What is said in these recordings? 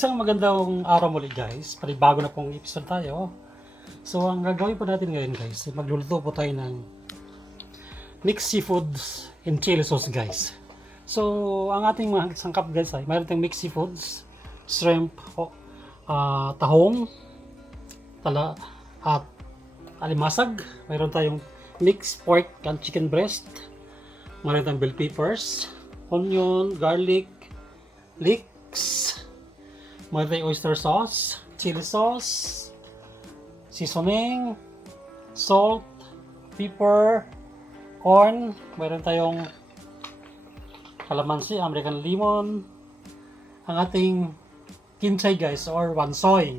Isang magandang araw muli guys, panibago na pong episode tayo. So ang gagawin po natin ngayon guys, magluluto po tayo ng mixed seafoods and chili sauce guys. So ang ating mga sangkap guys ay mayroon tayong mixed seafoods, shrimp, tahong, at alimasag. Mayroon tayong mixed pork and chicken breast. Mayroon tayong bell peppers, onion, garlic, leeks. Mayroon tayong oyster sauce, chili sauce, seasoning, salt, pepper, corn. Mayroon tayong kalamansi, American lemon, ang ating kinchay guys or wansoy.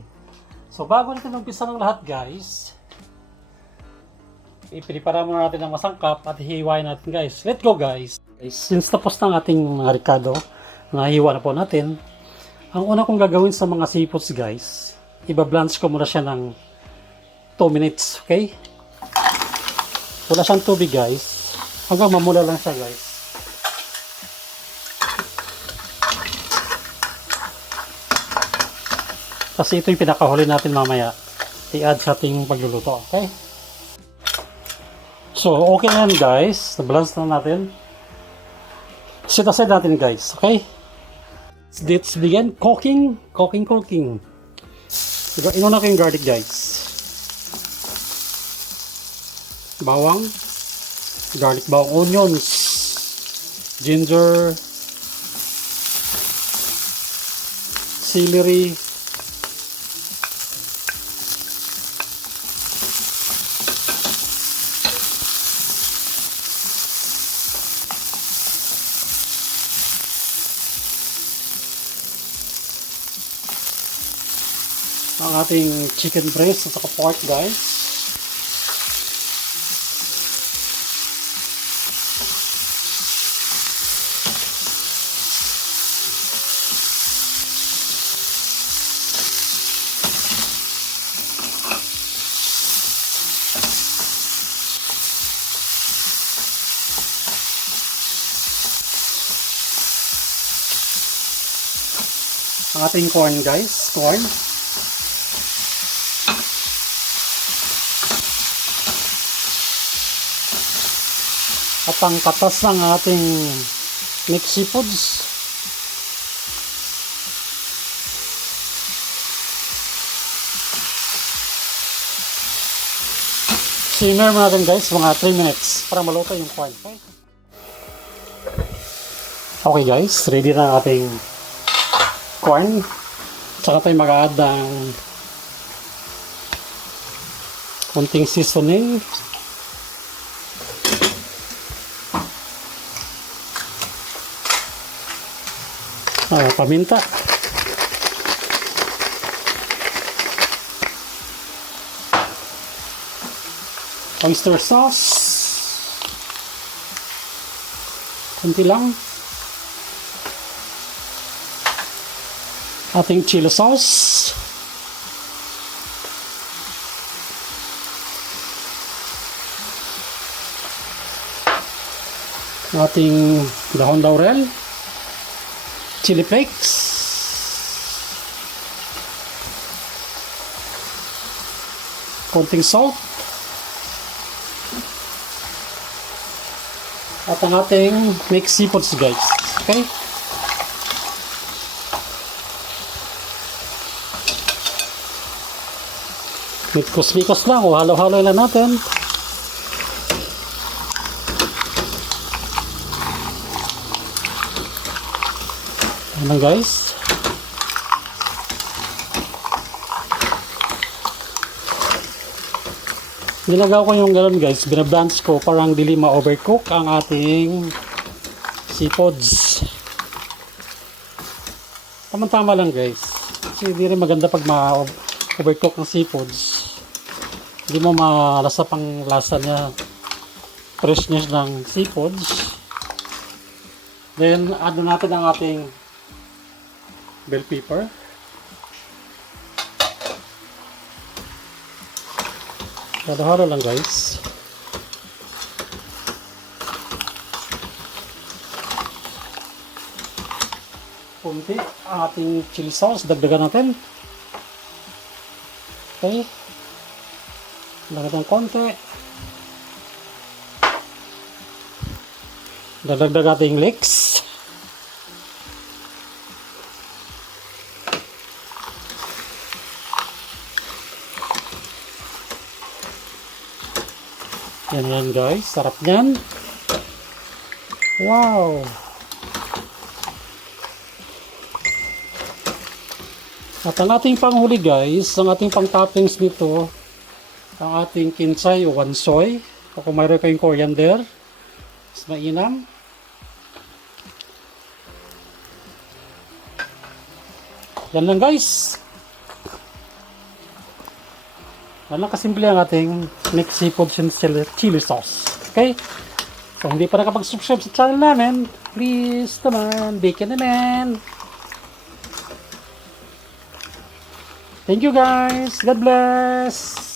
So bago natin umpisa ng lahat guys, ipinipara muna natin ang masangkap at hihiwain natin guys. Let's go guys! Since tapos na ang ating mga ricado, nahiwa na po natin. Ang una kong gagawin sa mga seafoods guys, iba-blanch ko muna siya ng 2 minutes, okay? Wala siyang tubig guys, hanggang mamula lang siya guys. Kasi ito yung pinakahuli natin mamaya, i-add sa ating pagluluto, okay? So, okay na yan guys, na-balance na natin. Set aside natin guys, okay? Let's begin cooking. Inuna ko yung garlic guys. Bawang, garlic, bawang, onions, ginger, celery, ang ating chicken breast at saka pork guys. Ang ating corn guys, corn. At ang katas ng ating mixed seafoods. Simmer natin guys mga 3 minutes para maluto yung corn. Okay? Okay guys, ready na ang ating corn. Saka tayo mag-add ng konting seasoning. Paminta. Oyster sauce. Kunti lang. Ating chili sauce. Ating dahon laurel. Chili flakes, konting salt, at ang ating mixed seafoods guys, okay? Mikos-mikos lang o halo-halo lang natin. Ayan guys. Ginagawa ko yung gano'n guys, binablanch ko parang dili ma-overcook ang ating seafoods. Tama-tama lang guys. Kasi hindi rin maganda pag ma-overcook ng seafoods. Hindi mo malasa pang lasa niya, freshness ng seafoods. Then add natin ang ating bell pepper. Halo-halo lang guys. kunti ang ating chili sauce. Dagdagan natin. Okay. Dagdagan ng konti. Dagdag ating leeks. Yan guys, sarap niyan. Wow! At ang ating panghuli guys, ang ating pang toppings nito, ang ating kinsay o wansoy, o kung mayroon kayong coriander, mas mainam. Yan lang guys. Yan lang kasimple ang ating Nick Seafood Chili Sauce. Okay? Kung hindi pa nakapag-subscribe sa channel namin, please naman, bacon naman. Thank you guys. God bless.